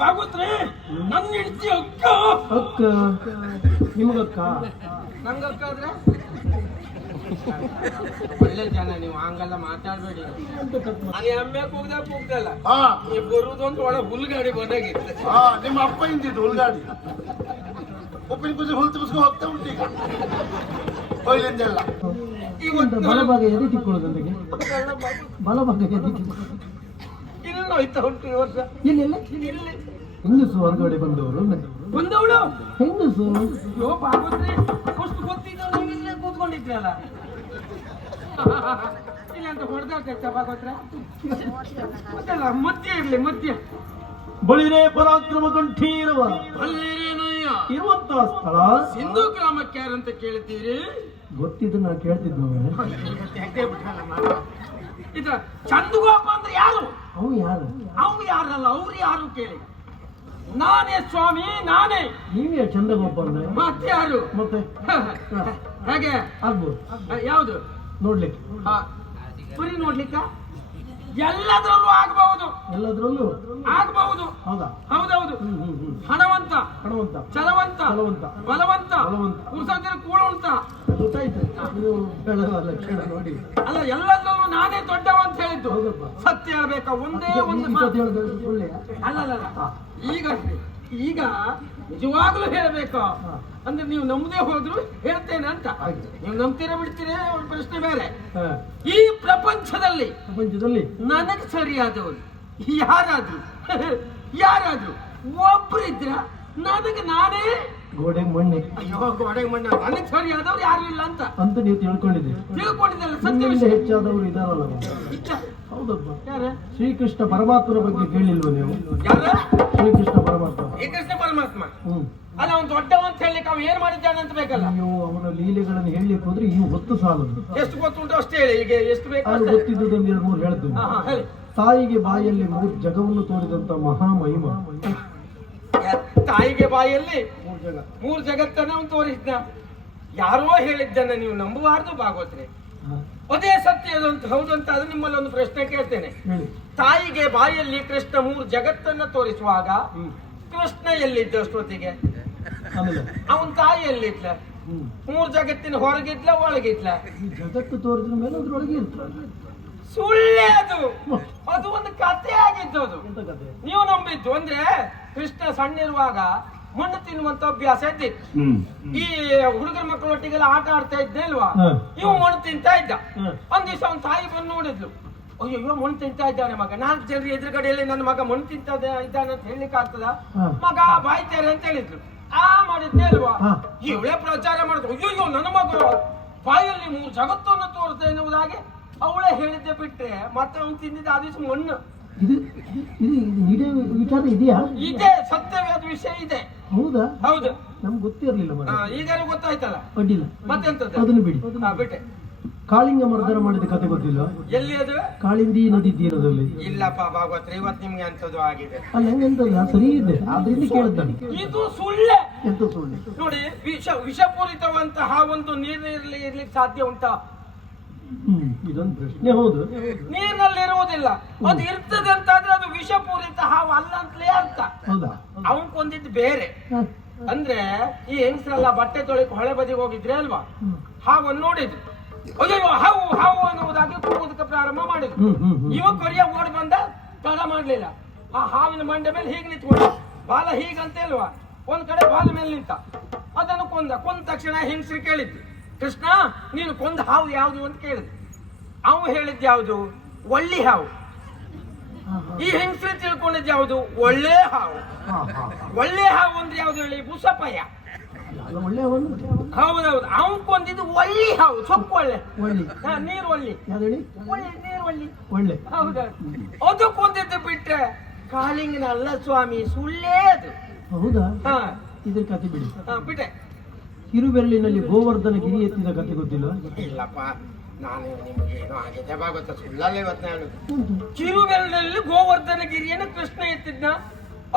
ಭಾಗವತ್ರೆ ನನ್ನ ಹೆಂಡತಿ ಅಕ್ಕ ಅಕ್ಕ ನಿಮಗಕ್ಕ ನಂಗಕ್ಕ ಆದ್ರೆ ಒಳ್ಳೆ ಜನ ನೀವು ಹಂಗೆಲ್ಲ ಮಾತಾಡ್ಬೇಡಿ. ನಾನು ಎಮ್ಮೆ ಕೂಗ್ದಲ್ಲ ನೀವು ಬರುವುದೊಂದು ಒಳ್ಳೆ ಹುಲ್ಗಾಡಿ ಬಂದಾಗಿತ್ತು. ನಿಮ್ಮ ಅಪ್ಪ ಇಂದಿದ್ದು ಹುಲ್ಗಾಡಿ ಉಪ್ಪಿನ ಕುಸಿ ಹುಲ್ ತುಂಬಿಸ್ಕೊಂಡು ಹೋಗ್ತಾ ಉಂಟು ಈಗ ಕೊಯ್ಲಿಂದೆಲ್ಲ. ಬಲಭಾಗ ಎದೆ ತಿಕ್ಕೊಳ್ಳೋದಂತೆಗೆ ಬಲಭಾಗ ಎದೆ ಇಲ್ಲ ಹೋಯ್ತಾ ಉಂಟು ಈ ವರ್ಷ. ಇಲ್ಲಿ ಹೆಂಗಸು ಹೊರಗಡೆ ಬಂದವರು ಹೆಂಗಸು ಭಾಗವತ್ರೆ ಅಷ್ಟು ಗೊತ್ತಿದ್ದ ನೀವು ಇಲ್ಲೇ ಕೂತ್ಕೊಂಡಿದ್ರಲ್ಲ ಇಲ್ಲ ಅಂತ ಹೊಡೆದಾಟ ಭಾಗವತ್ರ ಗೊತ್ತಲ್ಲ ಮಧ್ಯ ಇರ್ಲಿ ಮಧ್ಯ ಬಳಿರೇ ಪರಾಕ್ರಮ ಕಂಠೀರವ ಇರುವಂತಹ ಸ್ಥಳ ಸಿಂಧು ಗ್ರಾಮಕ್ಕೆ ಯಾರಂತ ಕೇಳ್ತೀರಿ? ಗೊತ್ತಿದ್ದು ನಾ ಕೇಳ್ತಿದ್ದ ಇದ ಚಂದುಗೋಪ ಅಂದ್ರೆ ಯಾರು? ಅವು ಯಾರಲ್ಲ ಅವ್ರು ಯಾರು ಕೇಳಿ. ನಾನೇ ಸ್ವಾಮಿ ನಾನೇ. ನೀವೇ ಚಂದಗೋಪ ಅಂದ್ರೆ ಮತ್ತೆ ಯಾರು? ಮತ್ತೆ ಹಾಗೆ ಆಗ್ಬೋದು. ಯಾವುದು ನೋಡ್ಲಿಕ್ಕೆ ಬರೀ ನೋಡ್ಲಿಕ್ಕ ಎಲ್ಲದರಲ್ಲೂ ಆಗಬಹುದು. ಆಗಬಹುದು. ಹೌದಾ? ಹೌದೌದು. ಹಣವಂತ ಚಲವಂತ ಬಲವಂತ ಪುರುಷಾಂತರ ಕೂಳುವಂತ ಗೊತ್ತಾಯ್ತು. ಲಕ್ಷಣ ನೋಡಿ ಅಲ್ಲ ಎಲ್ಲದರಲ್ಲೂ ನಾನೇ ದೊಡ್ಡವ ಅಂತ ಹೇಳಿದ್ದು ಸತ್ಯ ಹೇಳ್ಬೇಕಾ? ಒಂದೇ ಒಂದು ಅಲ್ಲ ಈಗ ನಿಜವಾಗ್ಲೂ ಹೇಳ್ಬೇಕು ಅಂದ್ರೆ ನೀವು ನಮ್ಮದೇ ಹೋದ್ರು ಹೇಳ್ತೇನೆ ಅಂತ. ನೀವು ನಂಬ್ತೀರಾ ಬಿಡ್ತೀರಾ ಒಂದು ಪ್ರಶ್ನೆ ಬೇರೆ. ಈ ಪ್ರಪಂಚದಲ್ಲಿ ನನಗೆ ಸರಿಯಾದವರು ಯಾರಾದ್ರೂ ಒಬ್ರಿದ್ರ ನನಗೆ ನಾನೇ ಗೋಡೆ ಮಣ್ಣೆ. ಅಯ್ಯೋ ಗೋಡೆ ಮಣ್ಣು ನನಗೆ ಸರಿಯಾದವ್ರು ಯಾರು ಇಲ್ಲ ಅಂತ ನೀವು ತಿಳ್ಕೊಂಡಿದ್ದೀರಲ್ಲ. ಸತ್ಯ ವಿಷಯ ಹೆಚ್ಚಾದವರು ಇದಾರಲ್ಲ. ಹೌದಪ್ಪ. ಯಾರ? ಶ್ರೀಕೃಷ್ಣ ಪರಮಾತ್ಮನ ಬಗ್ಗೆ ಕೇಳಿಲ್ವ ನೀವು? ಯಾರ? ಶ್ರೀಕೃಷ್ಣ ಪರಮಾತ್ಮ. ಈ ಕೃಷ್ಣ ಪರಮಾತ್ಮ ಅಲ್ಲ ಅವ್ನು ದೊಡ್ಡವ ಅಂತ ಹೇಳಲಿಕ್ಕೆ ಅವ್ನು ಏನ್ ಮಾಡಿದ್ದಾನೆ ಅಂತ ಬೇಕಲ್ಲ. ನೀವು ಅವನ ಲೀಲೆಗಳನ್ನು ಹೇಳಲಿಕ್ಕೆ ಹೋದ್ರೆ ಇವು ಹೊತ್ತು ಸಾಲದು. ಎಷ್ಟು ಗೊತ್ತುಂಟು ಅಷ್ಟೇ ಹೇಳಿ. ಈಗ ಎಷ್ಟು ಬೇಕು ಅದು ಗೊತ್ತಿದ್ದುದೊಂದು 2-3 ಹೇಳ್ತೀನಿ. ತಾಯಿಗೆ ಬಾಯಲ್ಲಿ 3 ಜಗವನ್ನು ತೋರಿದಂತ ಮಹಾಮಹಿಮ. ತಾಯಿಗೆ ಬಾಯಲ್ಲಿ 3 ಜಗತ್ತನ್ನ ಅವನು ತೋರಿಸಿದ. ಯಾರೋ ಹೇಳಿದ್ದನ್ನ ನೀವು ನಂಬಬಾರ್ದು ಭಾಗವತ್ರೆ. ಅದೇ ಸತ್ಯ ಹೌದು ಅಂತ ಅದು ನಿಮ್ಮಲ್ಲಿ ಒಂದು ಪ್ರಶ್ನೆ ಕೇಳ್ತೇನೆ. ತಾಯಿಗೆ ಬಾಯಲ್ಲಿ ಕೃಷ್ಣ 3 ಜಗತ್ತನ್ನ ತೋರಿಸುವಾಗ ಕೃಷ್ಣ ಎಲ್ಲಿದ್ದ ಅಷ್ಟೊತ್ತಿಗೆ? ಅವನ ತಾಯಿ ಎಲ್ಲಿದ್ಲ? 3 ಜಗತ್ತಿನ ಹೊರಗಿದ್ಲ ಒಳಗಿದ್ಲ? ಜಗತ್ತು ತೋರಿಸಿದ ಮೇಲೆ ಅದ್ರೊಳಗೆ ಇರ್ತಾರೆ. ಸುಳ್ಳೇ ಅದು ಒಂದು ಕಥೆ ಆಗಿದ್ದು. ಅದು ನೀವು ನಂಬಿದ್ದು ಅಂದ್ರೆ ಕೃಷ್ಣ ಸಣ್ಣಿರುವಾಗ ಮಣ್ಣು ತಿನ್ನುವಂತ ಅಭ್ಯಾಸ ಇದ್ದಿತ್ತು. ಈ ಹುಡುಗರ ಮಕ್ಕಳೊಟ್ಟಿಗೆಲ್ಲ ಆಟ ಆಡ್ತಾ ಇದ್ದೆ ಅಲ್ವಾ? ಇವು ಮಣ್ಣು ತಿಂತಾ ಇದ್ದ. ಒಂದ್ ದಿವಸ ಅವನ ತಾಯಿ ಬಂದು ನೋಡಿದ್ಲು. ಅಯ್ಯೋ ಮಣ್ಣು ತಿಂತಾ ಇದ್ದಾನೆ ಮಗ. 4 ಜನರ ಎದುರುಗಡೆಯಲ್ಲಿ ನನ್ನ ಮಗ ಮಣ್ಣು ತಿಂತಾ ಇದ್ದಾನೆ ಅಂತ ಹೇಳಲಿಕ್ಕೆ ಆಗ್ತದ? ಮಗ ಬಾಯ್ತಾರೆ ಅಂತ ಹೇಳಿದ್ರು. ಮಾಡಿದ್ದೆ ಅಲ್ವಾ? ಇವಳೇ ಪ್ರಚಾರ ಮಾಡಿದ್ರು. ಅಯ್ಯೋ ನನ್ನ ಮಗ ಬಾಯಲ್ಲಿ 3 ಜಗತ್ತನ್ನು ತೋರಿಸ್ತಾ ಎನ್ನುವುದಾಗಿ ಅವಳೇ ಹೇಳಿದ್ದೆ ಬಿಟ್ರೆ ಮತ್ತೆ ಅವನು ತಿಂದಿದ್ದ ಆ ದಿವಸ ಮಣ್ಣು. ವಿಚಾರ ಇದೆಯಾ? ಇದೆ, ಸತ್ಯವಾದ ವಿಷಯ ಇದೆ. ಹೌದಾ? ಹೌದು. ನಮ್ಗೆ ಗೊತ್ತಿರಲಿಲ್ಲ. ಈಗಾರು ಗೊತ್ತಾಯ್ತಲ್ಲ. ಅಡ್ಡಿಲ್ಲ, ಮತ್ತೆಂತದ್ದು ಅದನ್ನು ಬಿಡಿ. ಬಿಟ್ಟೆ. ಕಾಳಿಂಗ ಮರ್ದನ ಮಾಡಿದ ಕತೆ ಗೊತ್ತಿಲ್ಲ? ಎಲ್ಲಿ ಅದು? ಕಾಳಿಂದಿ ನದಿ ತೀರದಲ್ಲಿ. ಇಲ್ಲಪ್ಪ ಭಾಗವತ್ರಿ, ಇವತ್ತು ನಿಮ್ಗೆ ಅಂತದ್ದು ಆಗಿದೆ. ಅಲ್ಲ ಹೆಂಗಂತಲ್ಲ, ಸರಿ ಇದೆ. ಆದ್ರಿಂದ ಕೇಳಿದ್ದಾನೆ. ಇದು ಸುಳ್ಳೆ. ಎಂತ ಸುಳ್ಳೆ? ನೋಡಿ, ವಿಷಪೂರಿತವಂತಹ ಒಂದು ನೀರಿನಲ್ಲಿ ಇರ್ಲಿಕ್ಕೆ ಸಾಧ್ಯ ಉಂಟಾ? ಇದೊಂದು ಪ್ರಶ್ನೆ. ಹೌದು, ನೀರಿನಲ್ಲಿ ಇರುವುದಿಲ್ಲ. ಅದು ಇರ್ತದೆ ಅಂತಾದ್ರೆ ಅದು ವಿಷಪೂರಿತ ಹಾವು ಅಲ್ಲ ಅಂತಲೇ ಅರ್ಥ. ಹೌದಾ? ಅವನ್ ಕೊಂದಿದ್ದು ಬೇರೆ. ಅಂದ್ರೆ ಈ ಹೆಂಗಸರೆಲ್ಲ ಬಟ್ಟೆ ತೊಳಿಕ್ ಹೊಳೆ ಬದಿಗೆ ಹೋಗಿದ್ರೆ ಅಲ್ವಾ, ಹಾವನ್ನು ನೋಡಿದ್ರು. ಅಯ್ಯೋ ಹಾವು ಹಾವು ಅನ್ನುವುದಾಗಿ ಕೂಗುದಕ್ಕೆ ಪ್ರಾರಂಭ ಮಾಡಿದ್ರು. ಇವ ಕೊರಿಯ ಓಡಿ ಬಂದ, ತಡ ಮಾಡ್ಲಿಲ್ಲ. ಆ ಹಾವಿನ ಮಂಡೆ ಮೇಲೆ ಹೀಗೆ ನಿಂತ್ಕೊಂಡ, ಬಾಲ ಹೀಗಂತ ಅಲ್ವಾ, ಒಂದ್ ಕಡೆ ಬಾಲ ಮೇಲೆ ನಿಂತ. ಅದನ್ನು ಕೊಂದ ತಕ್ಷಣ ಹೆಂಗಸರು ಕೇಳಿದ್ರು, ಕೃಷ್ಣ ನೀನು ಕೊಂದ ಹಾವು ಯಾವುದು ಅಂತ ಕೇಳಿದ್ರು. ಅವು ಹೇಳಿದ್ ಯಾವುದು? ಒಳ್ಳಿ ಹಾವು. ಈ ಹೆಂಗಸರು ತಿಳ್ಕೊಂಡಿದ್ ಯಾವುದು? ಒಳ್ಳೆ ಹಾವು. ಒಳ್ಳೆ ಹಾವು ಅಂದ್ರೆ ಯಾವ್ದು ಹೇಳಿ? ಬುಸಪಯ. ಹೌದೌದು. ಅವನ್ ಕೊಂದಿದ್ದು ಒಳ್ಳಿ ಹಾವು, ಸೊಪ್ಪು ಒಳ್ಳೆ. ನೀರು ಒಳ್ಳಿ, ನೀರು ಒಳ್ಳಿ. ಹೌದೌದು. ಅದು ಕೊಂದಿದ್ದು ಬಿಟ್ರೆ ಕಾಳಿಂಗನ ಅಲ್ಲ ಸ್ವಾಮಿ, ಸುಳ್ಳೇ ಅದು. ಹೌದಾ? ಇದ್ರ ಕತೆ ಬಿಡಿ. ಬಿಟ್ಟೆ. ಕಿರುಬೆರಳಿನಲ್ಲಿ ಗೋವರ್ಧನ ಗಿರಿ ಎತ್ತಿದ ಕತೆ ಗೊತ್ತಿಲ್ಲ? ಇಲ್ಲಪ್ಪ, ನಾನು ನಿಮ್ಗೆ ಏನೋ ಆಗಿದೆ ಗೊತ್ತಾ? ಸುಳ್ಳಲ್ಲ ಇವತ್ತು ನಾನು. ಕಿರುಬೆರಳಿನಲ್ಲಿ ಗೋವರ್ಧನ ಗಿರಿಯನ್ನು ಕೃಷ್ಣ ಎತ್ತಿದ್ನ?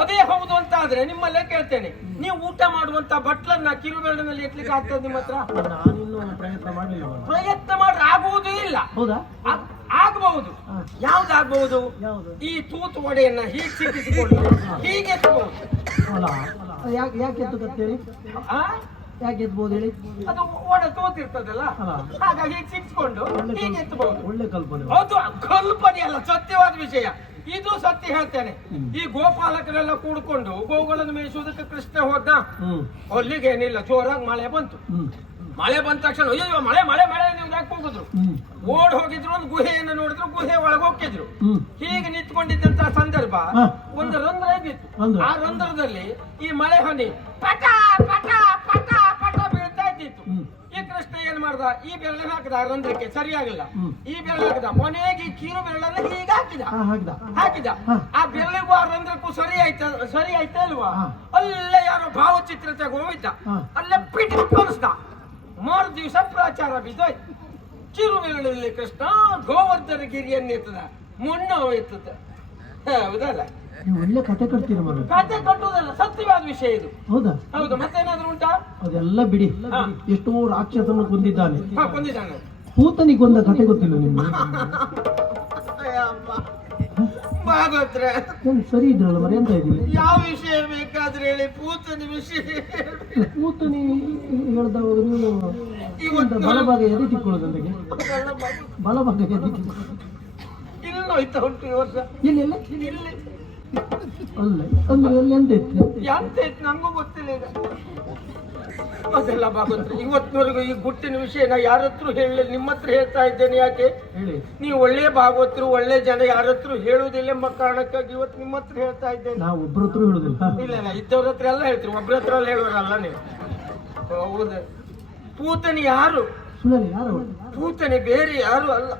ಅದೇ ಹೌದು ಅಂತ ಆದ್ರೆ ನಿಮ್ಮಲ್ಲೇ ಕೇಳ್ತೇನೆ, ನೀವು ಊಟ ಮಾಡುವಂತ ಬಟ್ಲನ್ನ ಕಿರುಬೆರಳಿನಲ್ಲಿ ಎತ್ತಲಿಕ್ಕೆ ಆಗ್ತದೆ ನಿಮ್ಮ ಹತ್ರ? ನಾನಿನ್ನೂ ಪ್ರಯತ್ನ ಮಾಡಲಿಲ್ಲ. ಪ್ರಯತ್ನ ಮಾಡ್ರೆ ಆಗುವುದೂ ಇಲ್ಲ. ಹೌದಾ? ಆಗಬಹುದು. ಯಾವ್ದಾಗಬಹುದು? ಯಾವುದು? ಈ ತೂತು ಒಡೆಯನ್ನ ಹೀಗೆ ಸಿಕ್ಕಿಸಿಕೊಂಡು ಹೀಗೆ ಎತ್ತಬಹುದು. ಅಲ್ಲ ಯಾಕೆ ಎತ್ತುಕತ್ತೇಳಿ? ಆ? ಯಾಕೆ ಎತ್ಬೋದು ಹೇಳಿ? ಅದು ಒಡೆ ತೋತಿರ್ತದಲ್ಲ, ಅಲ್ಲ. ಹಾಗಾಗಿ ಹೀಗೆ ಸಿಕ್ಕಿಸ್ಕೊಂಡು ಹೀಗೆ ಎತ್ತಬಹುದು. ಒಳ್ಳೆ ಕಲ್ಪನೆ. ಹೌದು, ಕಲ್ಪನೆ ಅಲ್ಲ, ಸತ್ಯವಾದ ವಿಷಯ ಇದು. ಸತ್ಯ ಹೇಳ್ತೇನೆ. ಈ ಗೋಪಾಲಕರೆಲ್ಲ ಕೂಡ್ಕೊಂಡು ಗೋಗಳನ್ನು ಮೇಯಿಸುವುದಕ್ಕೆ ಕೃಷ್ಣ ಹೋದ. ಅಲ್ಲಿಗೆ ಏನಿಲ್ಲ, ಜೋರಾಗಿ ಮಳೆ ಬಂತು. ಮಳೆ ಬಂದ ತಕ್ಷಣ ಅಯ್ಯೋ ಮಳೆ ಮಳೆ ಮಳೆ ನೀವು ಯಾಕೆ ಹೋಗಿದ್ರು? ಓಡ್ ಹೋಗಿದ್ರು, ಒಂದು ಗುಹೆಯನ್ನು ನೋಡಿದ್ರು, ಗುಹೆ ಒಳಗೆ ಹೋಗಿದ್ರು. ಹೀಗೆ ನಿಂತ್ಕೊಂಡಿದ್ದಂತ ಸಂದರ್ಭ ಒಂದು ರಂಧ್ರ ಇದ್ದಿತ್ತು. ಆ ರಂಧ್ರದಲ್ಲಿ ಈ ಮಳೆ ಹನಿ ಪಟ ಪಟ ಪಟ ಪಟ ಬೀಳ್ತಾ ಇದ್ದಿತ್ತು. ಈ ಕೃಷ್ಣ ಏನ್ ಮಾಡ್ದ? ಈ ಬೆರಳನ್ನ ಹಾಕಿದ ಆ ರಂಧ್ರಕ್ಕೆ, ಸರಿಯಾಗಿಲ್ಲ. ಈ ಬೆರಳು ಹಾಕಿದ, ಕೊನೆಗೆ ಈ ಕಿರು ಬೆರಳನ್ನ ಹೀಗೆ ಹಾಕಿದ. ಆ ಬೆರಳಿಗೂ ಆ ರಂಧ್ರಕ್ಕೂ ಸರಿ ಆಯ್ತಾ ಅಲ್ವಾ? ಅಲ್ಲೇ ಯಾರೋ ಭಾವಚಿತ್ರ ತಗೋಯ್ತ, ಅಲ್ಲೇ ಪಿಟ್ ಕಲಿಸ್ದ. ಮೂರು ದಿವಸ ಪ್ರಚಾರ ಬಿದ್ದೋಯ್ತು. ಕಿರು ಬೆರಳಲ್ಲಿ ಕೃಷ್ಣ ಗೋವರ್ಧನ ಗಿರಿಯನ್ನೆತ್ತದ, ಮೊನ್ನ ಎತ್ತದ. ಹೌದಲ್ಲ? ಒಳ್ಳೆ ಕತೆ ಕಟ್ತೀರ ಮಗ. ಕತೆ ಕಟ್ಟುವುದಲ್ಲ, ಸತ್ಯವಾದ ವಿಷಯ ಇದು. ಹೌದಾ? ಹೌದು. ಮತ್ತೇನಾದ್ರೂ ಉಂಟಾ? ಅದೆಲ್ಲ ಬಿಡಿ. ಎಷ್ಟೋ ರಾಕ್ಷಸನ್ನು ಕೊಂದಿದ್ದಾನೆ. ಕೊಂದಿದ್ದಾನೆ. ಪೂತನಿಗೊಂದ ಕತೆ ಗೊತ್ತಿಲ್ಲ ನಿಮ್ಗೆ? ಭಾಗವತ್ರ ಸರಿ ಇದ್ರಲ್ಲ ಮರಿ ಅಂತ ಇದ್ದೀನಿ. ಯಾವ ವಿಷಯ ಬೇಕಾದ್ರೆ ಹೇಳಿ, ಪೂತನಿ ವಿಷಯ. ಪೂತನಿ ಹೇಳ್ದವಾಗ ನೀವು ಬಲಭಾಗ ಎದೆ ತಿಕ್ಕೊಳ್ಳೋದಂತೆಗೆ, ಬಲಭಾಗ ಎದೆ ಇಲ್ಲೋಯ್ತಾ ಉಂಟು ಈ ವರ್ಷ. ಇಲ್ಲಿ ಅಲ್ಲ ಅಂದ್ರೆ ಎಲ್ಲಿ ಎಂತ ಇತ್ತು? ಎಂತ ಇತ್ತು ನಮಗೂ ಗೊತ್ತಿಲ್ಲ ಈಗ. ಅದೆಲ್ಲ ಭಾಗವತ್ರ ಇವತ್ತಿನವರೆಗೂ ಈ ಗುಟ್ಟಿನ ವಿಷಯ ನಾ ಯಾರ ಹತ್ರ ಹೇಳಿ, ನಿಮ್ಮ ಹತ್ರ ಹೇಳ್ತಾ ಇದ್ದೇನೆ. ಯಾಕೆ ಹೇಳಿ? ನೀವು ಒಳ್ಳೆ ಭಾಗವತರು, ಒಳ್ಳೆ ಜನ, ಯಾರ ಹತ್ರ ಹೇಳುವುದಿಲ್ಲ ಎಂಬ ಕಾರಣಕ್ಕಾಗಿ ಇವತ್ತು ನಿಮ್ಮ ಹತ್ರ ಹೇಳ್ತಾ ಇದ್ದೇನೆ. ನಾವು ಒಬ್ಬರ ಹತ್ರ ಹೇಳುದಿಲ್ಲ. ಇಲ್ಲ, ಇದ್ದವ್ರ ಹತ್ರ ಎಲ್ಲ ಹೇಳ್ತೀರಿ, ಒಬ್ಬರ ಹತ್ರ ಎಲ್ಲ ಹೇಳುವರಲ್ಲ ನೀವು. ಹೌದು. ಪೂತನಿ ಯಾರು? ಯಾರು? ಪೂತನಿ ಬೇರೆ ಯಾರು ಅಲ್ಲ,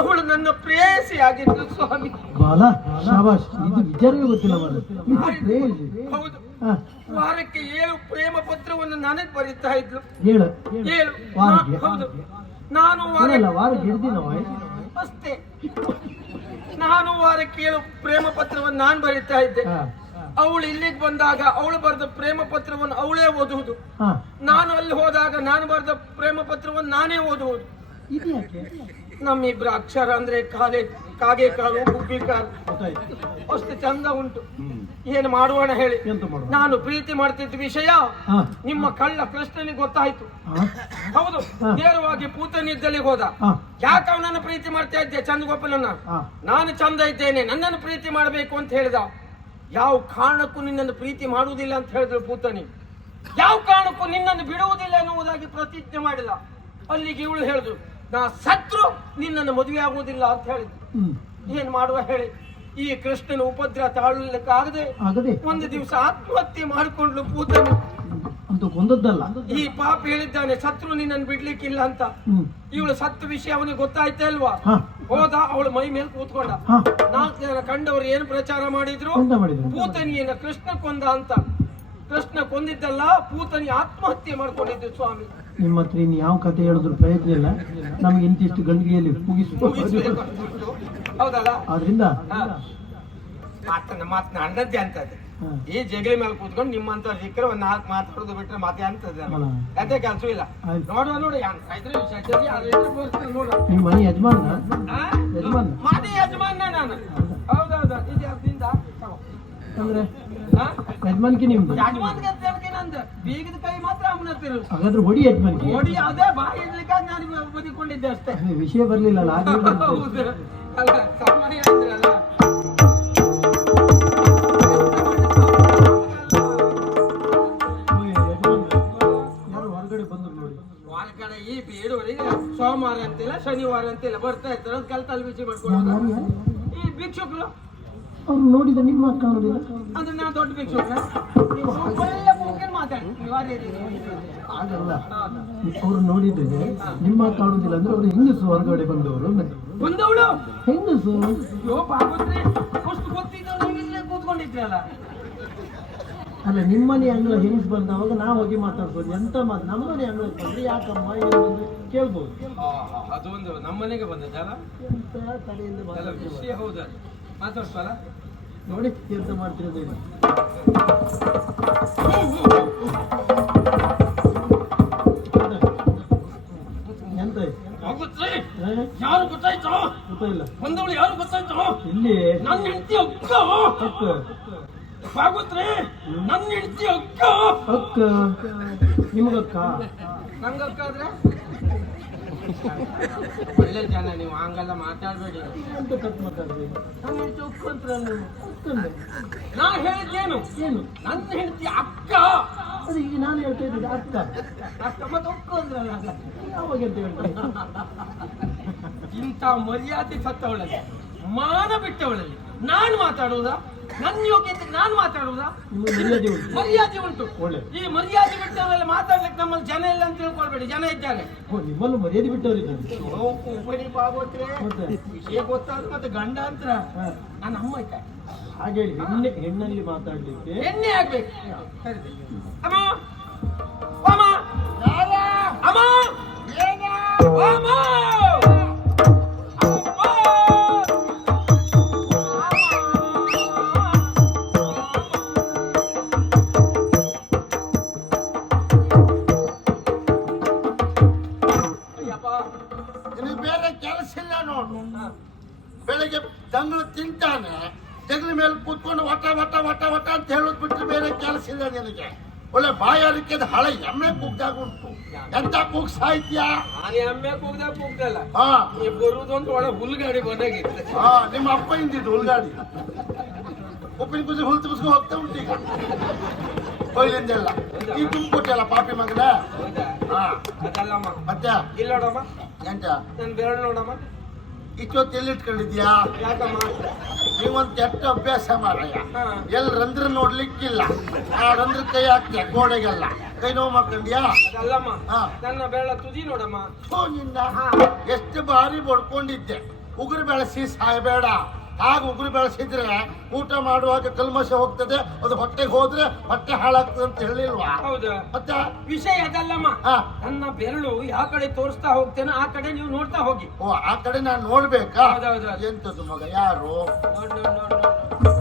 ಅವಳು ನನ್ನ ಪ್ರೇಯಸಿ ಆಗಿದ್ದು ಸ್ವಾಮಿ. ಬಾಲ ಶಾಬಾಷ್, ಇದು ವಿಚಾರವೇ ಗೊತ್ತಿಲ್ಲ. ಹೌದು. ವಾರಕ್ಕೆ 7 ಪ್ರೇಮ ಪತ್ರವನ್ನು ನನಗೆ ಬರೀತಾ ಇದ್ಲು. 7 ಹೌದು. ನಾನು ಅಷ್ಟೇ, ನಾನು ವಾರಕ್ಕೆ 7 ಪ್ರೇಮ ಪತ್ರವನ್ನು ನಾನು ಬರೀತಾ ಇದ್ದೆ. ಅವಳು ಇಲ್ಲಿಗೆ ಬಂದಾಗ ಅವಳು ಬರೆದ ಪ್ರೇಮ ಪತ್ರವನ್ನು ಅವಳೇ ಓದುವುದು, ನಾನು ಅಲ್ಲಿ ಹೋದಾಗ ನಾನು ಬರೆದ ಪ್ರೇಮ ಪತ್ರವನ್ನು ನಾನೇ ಓದುವುದು. ನಮ್ಮಿಬ್ರ ಅಕ್ಷರ ಅಂದ್ರೆ ಕಾಗೆ ಕಾಲು, ಗುಬ್ಬಿ ಕಾಲು, ಅಷ್ಟು ಚಂದ ಉಂಟು. ಏನು ಮಾಡೋಣ ಹೇಳಿ? ನಾನು ಪ್ರೀತಿ ಮಾಡ್ತಿದ್ದ ವಿಷಯ ನಿಮ್ಮ ಕಳ್ಳ ಕೃಷ್ಣನಿಗೆ ಗೊತ್ತಾಯ್ತು. ಹೌದು. ನೇರವಾಗಿ ಪೂತನಿದ್ದಲ್ಲಿಗೆ ಹೋದ. ಯಾಕೆ ಅವನನ್ನು ಪ್ರೀತಿ ಮಾಡ್ತಾ ಇದ್ದೆ ಚಂದಗೋಪಾಲನ್ನ? ನಾನು ಚಂದ ಇದ್ದೇನೆ, ನನ್ನನ್ನು ಪ್ರೀತಿ ಮಾಡಬೇಕು ಅಂತ ಹೇಳಿದ. ಯಾವ ಕಾರಣಕ್ಕೂ ನಿನ್ನನ್ನು ಪ್ರೀತಿ ಮಾಡುವುದಿಲ್ಲ ಅಂತ ಹೇಳಿದ್ರು ಪೂತನಿ. ಯಾವ ಕಾರಣಕ್ಕೂ ನಿನ್ನನ್ನು ಬಿಡುವುದಿಲ್ಲ ಎನ್ನುವುದಾಗಿ ಪ್ರತಿಜ್ಞೆ ಮಾಡಿಲ್ಲ. ಅಲ್ಲಿಗೆ ಇವಳು ಹೇಳಿದ್ರು, ನಾ ಸತ್ರು ನಿನ್ನನ್ನು ಮದುವೆ ಆಗುವುದಿಲ್ಲ ಅಂತ ಹೇಳಿದ್ರು. ಏನ್ ಮಾಡುವ ಹೇಳಿ? ಈ ಕೃಷ್ಣನ ಉಪದ್ರ ತಾಳಲಿಕ್ಕಾಗದೆ ಒಂದು ದಿವಸ ಆತ್ಮಹತ್ಯೆ ಮಾಡಿಕೊಂಡ್ಲು ಪೂತನಿ. ಈ ಪಾಪ ಹೇಳಿದ್ದಾನೆ, ಸತ್ರು ನಿನ್ನನ್ನು ಬಿಡ್ಲಿಕ್ಕಿಲ್ಲ ಅಂತ. ಇವಳು ಸತ್ತು ವಿಷಯ ಅವನಿಗೆ ಗೊತ್ತಾಯ್ತಾ ಅಲ್ವಾ? ಹೋದ, ಅವಳು ಮೈ ಮೇಲೆ ಕೂತ್ಕೊಂಡ. 4 ಜನ ಕಂಡವರು ಏನು ಪ್ರಚಾರ ಮಾಡಿದ್ರು? ಪೂತನಿಯನ್ನ ಕೃಷ್ಣ ಕೊಂದ ಅಂತ. ಕೃಷ್ಣ ಕೊಂದಿದ್ದಲ್ಲ, ಪೂತನಿ ಆತ್ಮಹತ್ಯೆ ಮಾಡ್ಕೊಂಡಿದ್ದು ಸ್ವಾಮಿ. ನಿಮ್ಮ ಹತ್ರ ಇನ್ನು ಯಾವ ಕಥೆ ಹೇಳಿದ್ರು ಪ್ರಯತ್ನ ಇಲ್ಲ, ನಮ್ಗೆ ಇಂತಿಷ್ಟು ಗಂಡಿಗೆಯಲ್ಲಿ ಹೌದಲ್ಲ? ಆದ್ರಿಂದ ಮಾತನ್ನ ಅಣ್ಣದ್ದೆ ಅಂತದೆ. ಈ ಜಗಲಿ ಮೇಲೆ ಕೂತ್ಕೊಂಡು ನಿಮ್ಮಂತ ಸಿಕ್ಕರೆ ಒಂದ್ 4 ಮಾತಾಡೋದು ಬಿಟ್ರೆ ಮಾತೆ ಅಂತದೆ. ಅದೇ ಕೆಲಸ ಇಲ್ಲ. ನೋಡುವ ನೋಡಿ, ನಿಮ್ಮ ಮನೆ ಯಜಮಾನ ಮನೆ ಯಜಮಾನ ನಾನು. ಹೌದೌದು. ಇದರಿಂದ ಅಂದ್ರೆ ಯಜಮಾನ್ಗೆ ನಿಮ್ದು ಯಜಮಾನ್ಗೆ ನಂದು ಬೀಗದ ಕೈ ಮಾತ್ರ ಅಮ್ಮನತ್ತಿರು. ಹಾಗಾದ್ರೆ ಹೊಡಿ ಯಜಮಾನ್ಗೆ ಹೊಡಿ. ಅದೇ ಬಾಯಿ ಇಡ್ಲಿಕ್ಕಾಗಿ ನಾನು ಬದಿಕೊಂಡಿದ್ದೆ ಅಷ್ಟೇ. ವಿಷಯ ಬರ್ಲಿಲ್ಲ ಹೌದು ಅಲ್ಲ, ಸಾಮಾನ್ಯ ಅಂದ್ರಲ್ಲ. ಹೊರಗಡೆ ಈ ಬೇಡವರಿಗೆ ಸೋಮವಾರ ಅಂತಿಲ್ಲ, ಶನಿವಾರ ಅಂತಿಲ್ಲ, ಬರ್ತಾ ಇರ್ತಾರೆ. ಕಲ್ತಲ್ಲಿ ಬಿಸಿ ಮಾಡ್ಕೊಂಡು ಈ ಭಿಕ್ಷುಕರು ಅವ್ರು ನೋಡಿದ ನಿಮ್ಮ ಕಾಣೋದಿಲ್ಲ ಅಂದ್ರೆ ನಾ ದೊಡ್ಡ ಭಿಕ್ಷುಕ ಆಗಲ್ಲ. ಅವ್ರು ನೋಡಿದ್ರೆ ನಿಮ್ಮ ಕಾಣುದಿಲ್ಲ ಅಂದ್ರೆ ಅವ್ರು ಹೆಂಗಸು ಹೊರಗಡೆ ಬಂದವರು. ಹೆಂಗಸು ಅಷ್ಟು ಗೊತ್ತಿದ್ದು ಇಲ್ಲೇ ಕೂತ್ಕೊಂಡಿದ್ರಲ್ಲ. ಅಲ್ಲ, ನಿಮ್ಮನೆ ಅಂಗಳ ಹೆಂಗಸ್ ಬಂದವಾಗ ನಾವು ಹೋಗಿ ಮಾತಾಡ್ಬೋದು. ಎಂತ ನಮ್ಮನೆ ಅಂಗಳಕ್ಕೆ ಬಂದ್ರೆ ಯಾಕಮ್ಮ ಏನು ಕೇಳ್ಬೋದು. ಅದೊಂದು ನಮ್ಮನೆಗೆ ಬಂದದ್ದಲ್ಲ, ಎಂತ ತಲೆಯಿಂದ ವಿಷಯ ಹೌದಾ ಮಾತಾಡ್ಸಲ್ಲ. ನೋಡಿ ತೀರ್ಥ ಮಾಡ್ತಿರೋದು ಇಲ್ಲ. ಎಂತ ಯಾರು ಗೊತ್ತಾಯ್ತು? ಗೊತ್ತಾಯಿಲ್ಲ. ಬಂದವಳು ಯಾರು ಗೊತ್ತಾಯ್ತು? ಇಲ್ಲಿ ನನ್ನ ಹೆಂಡತಿ ಅಕ್ಕ. ಅಕ್ಕ ಬಾಗುತ್ರೆ ನನ್ನ ಹೆಂಡತಿ ಅಕ್ಕ. ಅಕ್ಕ ನಿಮಗಕ್ಕ ನಂಗಕ್ಕ ಆದ್ರೆ ಒಳ್ಳೆ ಜನ ನೀವು, ಹಂಗೆಲ್ಲ ಮಾತಾಡ್ಬೇಡಿ. ಎಂತ ತಪ್ಪು ಮಾತಾಡ್ರಿ? ನನ್ನ ಹೆಂಡತಿ ಅಕ್ಕ ಅಂತ ಅಕ್ಕಂದೆ. ನಾ ಹೇಳಿದ್ದೇನು? ಏನು ನನ್ನ ಹೆಂಡತಿ ಅಕ್ಕ. ಅದು ಈಗ ನಾನು ಹೇಳ್ತಾ ಇದ್ದೆ ಅಕ್ಕ. ಅಕ್ಕ ಮತ್ತೆ ಅಕ್ಕ ಅಂದ್ರಲ್ಲ. ಯಾವಾಗ ಅಂತ ಹೇಳ್ತಾರೆ? ಇಂಥ ಮರ್ಯಾದೆ ಸತ್ತವಳಲ್ಲಿ, ಮಾನ ಬಿಟ್ಟವಳಲ್ಲಿ ನಾನು ಮಾತಾಡುವುದಾ? ನನ್ನ ಯೋಗ್ಯತೆ ನಾನು ಮಾತಾಡುವುದಾ? ನಿಮಗೆ ಮರ್ಯಾದೆ ಉಂಟು. ಮರ್ಯಾದೆ ಉಂಟು. ಒಳ್ಳೆ. ಈ ಮರ್ಯಾದೆ ಬಿಟ್ಟವರೆಲ್ಲ ಮಾತಾಡ್ಲಿಕ್ಕೆ ನಮ್ಮಲ್ಲಿ ಜನ ಇಲ್ಲ ಅಂತ ತಿಳ್ಕೊಳ್ಬೇಡಿ, ಜನ ಇದ್ದಾರೆ. ನಿಮ್ಮನ್ನು ಮರ್ಯಾದೆ ಬಿಟ್ಟವರಿದ್ದಾರೆ. ಉಪರಿ ಬಾಗೋತ್ರೆ ಮತ್ತೆ ವಿಷಯ ಗೊತ್ತಾದ್ರು ಮತ್ತೆ ಗಂಡ ಅಂತ ನನ್ನ ಅಮ್ಮ ಆಯ್ತಾ ಹಾಗೆ ಹೇಳಿ ಹೆಣ್ಣಲ್ಲಿ ಮಾತಾಡ್ಲಿಕ್ಕೆ ಎಣ್ಣೆ ಆಗ್ಬೇಕು. ಅಮ್ಮ ಅಮ್ಮ ಅಮ್ಮ ಅಮ್ಮ ನಿನಗೆ ಬೇರೆ ಕೆಲಸ ಇಲ್ಲ ನೋಡು. ಬೆಳಗ್ಗೆ ತಂಗಳು ತಿಂತಾನೆ, ಜಗಲ ಮೇಲೆ ಕೂತ್ಕೊಂಡು ವಟ ವಟ ವಟ ವಟ ಅಂತ ಹೇಳೋದು ಬಿಟ್ಟರೆ ಬೇರೆ ಕೆಲಸ ಇಲ್ಲ ನಿನಗೆ. ಒಳ್ಳೆ ಬಾಯಾರಿಕೆದ ಹಳೆ ಎಮ್ಮೆ ಕೂಗ್ದಾಗ ಉಂಟು. ಎಂತ ಕೂಗ್ ಸಾಹಿತ್ಯ. ನಾನು ಎಮ್ಮೆ ಕೂಗ್ದಾಗ ಕೂಗ್ದಲ್ಲ, ಹಾ ಈ ಬರುವುದೊಂದು ಒಳ್ಳೆ ಹುಲ್ಗಾಡಿ ಬಂದಾಗಿತ್ತು. ಹಾ ನಿಮ್ಮ ಅಪ್ಪ ಇಂದಿದ್ದು ಹುಲ್ಗಾಡಿ ಉಪ್ಪಿನ ಕುಸಿ ಹುಲ್ ತುಂಬಿಸ್ಕೊಂಡು ಹೋಗ್ತಾ ಉಂಟು ಈಗ ಕೊಯ್ಲಿಂದೆಲ್ಲ. ಈ ತುಂಬಿಕೊಟ್ಟಲ್ಲ ಪಾಪಿ ಮಗನ. ಹೌದಾ? ಹಾ ಅದಲ್ಲಮ್ಮ. ಮತ್ತೆ ಇಲ್ಲಿ ನೋಡಮ್ಮ, ಎಂತ ನನ್ನ ಬೆರಳು ನೋಡಮ್ಮ. ಇಷ್ಟೊತ್ತು ಎಲ್ಲಿಟ್ಕೊಂಡಿದ್ಯಾ? ಯಾಕಮ್ಮ? ನೀವೊಂದು ಕೆಟ್ಟ ಅಭ್ಯಾಸ ಮಾಡಯ್ಯ. ಹಾ. ಎಲ್ಲಿ ರಂಧ್ರ ನೋಡ್ಲಿಕ್ಕಿಲ್ಲ, ಆ ರಂಧ್ರ ಕೈ ಹಾಕ್ತೀಯ ಗೋಡೆಗೆಲ್ಲ. ಕೈ ನೋವು ಮಾಡ್ಕೊಂಡ್ಯಾ? ಅದಲ್ಲಮ್ಮ, ಹಾ. ನನ್ನ ಬೆರಳ ತುದಿ ನೋಡಮ್ಮ. ನಿನ್ನ ಎಷ್ಟು ಬಾರಿ ಬಡ್ಕೊಂಡಿದ್ದೆ, ಉಗುರು ಬೆಳೆಸಿ ಸಾಯಬೇಡ. ಆಗ ಉಗುರು ಬೆಳೆಸಿದ್ರೆ ಊಟ ಮಾಡುವಾಗ ಕಲ್ಮಶ ಹೋಗ್ತದೆ, ಅದು ಹೊಟ್ಟೆಗೆ ಹೋದ್ರೆ ಹೊಟ್ಟೆ ಹಾಳಾಗ್ತದೆ ಅಂತ ಹೇಳಿಲ್ವಾ? ಹೌದಾ? ಮತ್ತೆ ವಿಷಯ ಅದಲ್ಲಮ್ಮ, ಹಾ. ನನ್ನ ಬೆರಳು ಯಾವ ಕಡೆ ತೋರಿಸ್ತಾ ಹೋಗ್ತೇನೆ ಆ ಕಡೆ ನೀವು ನೋಡ್ತಾ ಹೋಗಿ. ಓ ಆ ಕಡೆ ನಾನು ನೋಡ್ಬೇಕಾ? ಹೌದೌದು. ಎಂತದ್ದು ಮಗ ಯಾರು? ನೋಡ್ ನೋಡ್ ನೋಡ್ ನೋಡ್.